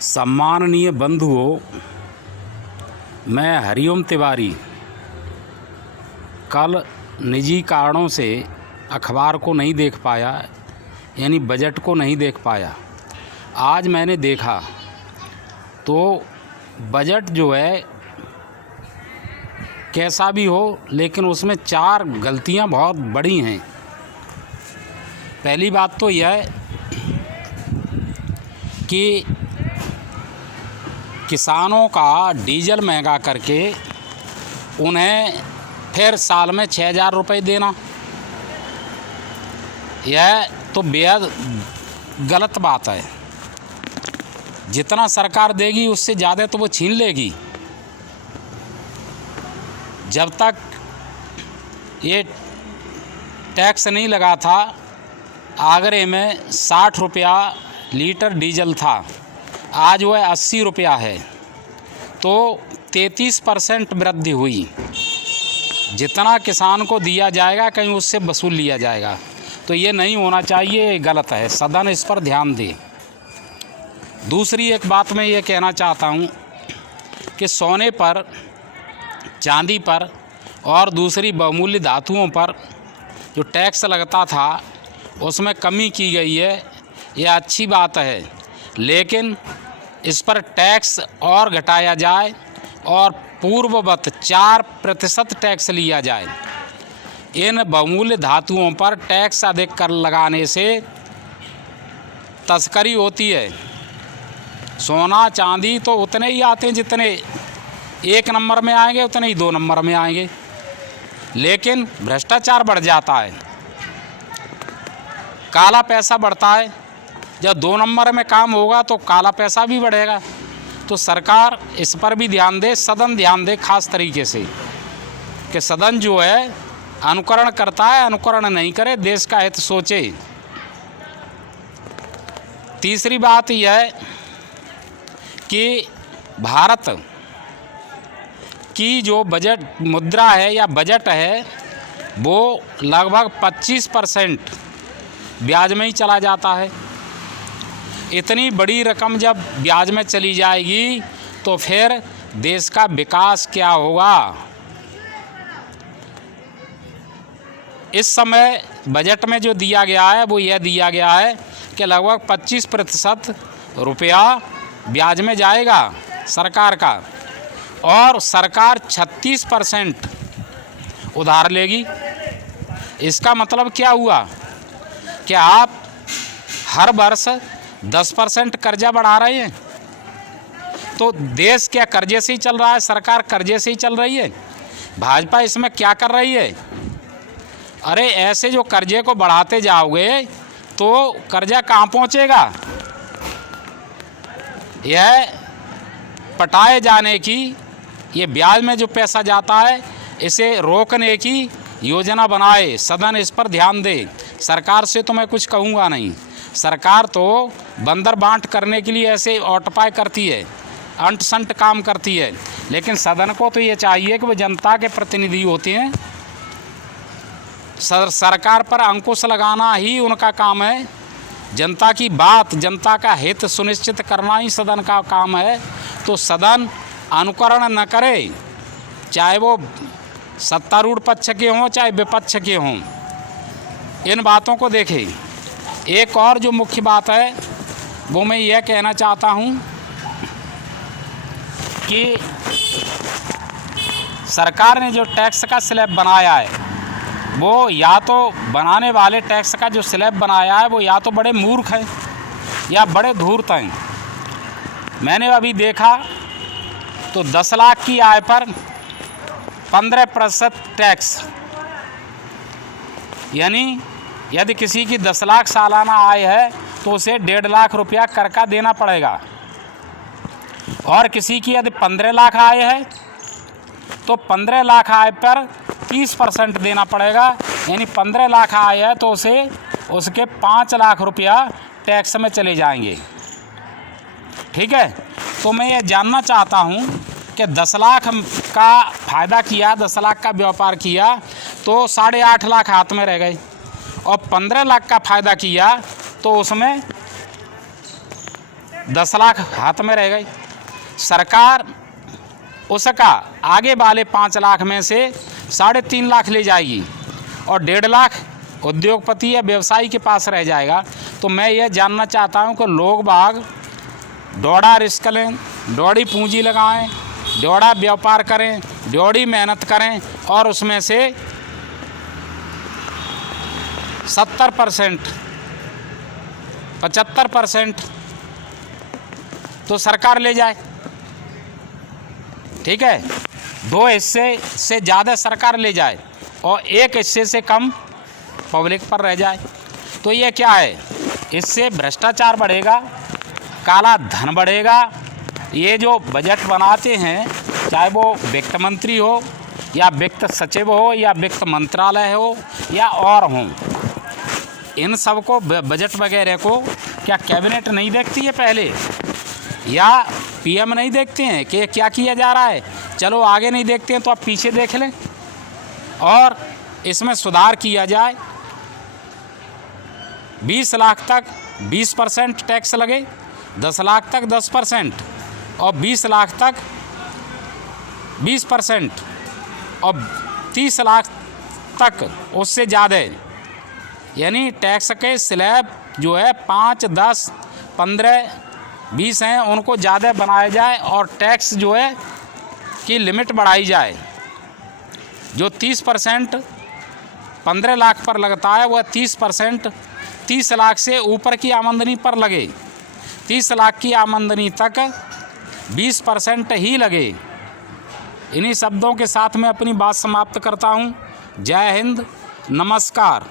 सम्माननीय बंधुओं, मैं हरिओम तिवारी कल निजी कारणों से अखबार को नहीं देख पाया, यानी बजट को नहीं देख पाया। आज मैंने देखा तो बजट जो है कैसा भी हो, लेकिन उसमें 4 गलतियां बहुत बड़ी हैं। पहली बात तो यह है कि किसानों का डीजल महंगा करके उन्हें फिर साल में 6,000 रुपये देना, यह तो बेहद गलत बात है। जितना सरकार देगी उससे ज़्यादा तो वो छीन लेगी। जब तक ये टैक्स नहीं लगा था, आगरे में 60 रुपया लीटर डीजल था, आज वह 80 रुपया है, तो 33% वृद्धि हुई। जितना किसान को दिया जाएगा कहीं उससे वसूल लिया जाएगा, तो ये नहीं होना चाहिए, ये गलत है। सदन इस पर ध्यान दे। दूसरी एक बात मैं ये कहना चाहता हूँ कि सोने पर, चांदी पर और दूसरी बहुमूल्य धातुओं पर जो टैक्स लगता था उसमें कमी की गई है, यह अच्छी बात है, लेकिन इस पर टैक्स और घटाया जाए और पूर्ववत 4% टैक्स लिया जाए। इन बहुमूल्य धातुओं पर टैक्स अधिक कर लगाने से तस्करी होती है। सोना चांदी तो उतने ही आते हैं जितने 1 नंबर में आएंगे, उतने ही 2 नंबर में आएंगे, लेकिन भ्रष्टाचार बढ़ जाता है, काला पैसा बढ़ता है। जब 2 नंबर में काम होगा तो काला पैसा भी बढ़ेगा। तो सरकार इस पर भी ध्यान दे, सदन ध्यान दे खास तरीके से, कि सदन जो है अनुकरण करता है, अनुकरण नहीं करे, देश का हित सोचे। तीसरी बात यह है कि भारत की जो बजट मुद्रा है या बजट है वो लगभग 25% ब्याज में ही चला जाता है। इतनी बड़ी रकम जब ब्याज में चली जाएगी तो फिर देश का विकास क्या होगा। इस समय बजट में जो दिया गया है वो यह दिया गया है कि लगभग 25% रुपया ब्याज में जाएगा सरकार का, और सरकार 36% उधार लेगी। इसका मतलब क्या हुआ कि आप हर वर्ष 10% कर्जा बढ़ा रहे हैं। तो देश क्या कर्जे से ही चल रहा है? सरकार कर्जे से ही चल रही है। भाजपा इसमें क्या कर रही है? अरे ऐसे जो कर्जे को बढ़ाते जाओगे तो कर्जा कहाँ पहुँचेगा? यह पटाए जाने की, ये ब्याज में जो पैसा जाता है इसे रोकने की योजना बनाए। सदन इस पर ध्यान दे। सरकार से तो मैं कुछ कहूँगा नहीं, सरकार तो बंदर बांट करने के लिए ऐसे औटपाय करती है, अंट संट काम करती है, लेकिन सदन को तो ये चाहिए कि वो जनता के प्रतिनिधि होते हैं। सरकार पर अंकुश लगाना ही उनका काम है। जनता की बात, जनता का हित सुनिश्चित करना ही सदन का काम है। तो सदन अनुकरण न करे, चाहे वो सत्तारूढ़ पक्ष के हों चाहे विपक्ष के हों, इन बातों को देखें। एक और जो मुख्य बात है वो मैं यह कहना चाहता हूँ कि सरकार ने जो टैक्स का स्लैब बनाया है, वो या तो बनाने वाले टैक्स का जो स्लैब बनाया है वो या तो बड़े मूर्ख हैं या बड़े धूर्त हैं। मैंने अभी देखा तो 10 लाख की आय पर 15% टैक्स, यानी यदि किसी की 10 लाख सालाना आय है तो उसे 1.5 लाख रुपया कर का देना पड़ेगा, और किसी की यदि 15 लाख आय है तो 15 लाख आय पर 30% देना पड़ेगा, यानी 15 लाख आय है तो उसे उसके 5 लाख रुपया टैक्स में चले जाएंगे। ठीक है, तो मैं ये जानना चाहता हूँ कि 10 लाख का फ़ायदा किया, 10 लाख का व्यापार किया तो 8.5 लाख हाथ में रह गए, और 15 लाख का फ़ायदा किया तो उसमें 10 लाख हाथ में रह गए। सरकार उसका आगे वाले 5 लाख में से 3.5 लाख ले जाएगी और 1.5 लाख उद्योगपति या व्यवसायी के पास रह जाएगा। तो मैं यह जानना चाहता हूं कि लोग बाग दौड़ा रिस्क लें, दौड़ी पूंजी लगाएं, दौड़ा व्यापार करें, दौड़ी मेहनत करें और उसमें से 70%, 75% तो सरकार ले जाए। ठीक है, 2 हिस्से से ज़्यादा सरकार ले जाए और 1 हिस्से से कम पब्लिक पर रह जाए। तो ये क्या है, इससे भ्रष्टाचार बढ़ेगा, काला धन बढ़ेगा। ये जो बजट बनाते हैं, चाहे वो वित्त मंत्री हो या वित्त सचिव हो या वित्त मंत्रालय हो या और हो, इन सब को बजट वगैरह को क्या कैबिनेट नहीं देखती है पहले, या पीएम नहीं देखते हैं कि क्या किया जा रहा है? चलो आगे नहीं देखते हैं तो आप पीछे देख लें और इसमें सुधार किया जाए। 20 लाख तक 20% टैक्स लगे, 10 लाख तक 10% और 20 लाख तक 20% और 30 लाख तक उससे ज़्यादा, यानी टैक्स के स्लैब जो है 5, 10, 15, 20 हैं, उनको ज़्यादा बनाया जाए और टैक्स जो है की लिमिट बढ़ाई जाए। जो 30% 15 लाख पर लगता है वह 30% 30 लाख से ऊपर की आमदनी पर लगे, 30 लाख की आमदनी तक 20% ही लगे। इन्हीं शब्दों के साथ मैं अपनी बात समाप्त करता हूँ। जय हिंद, नमस्कार।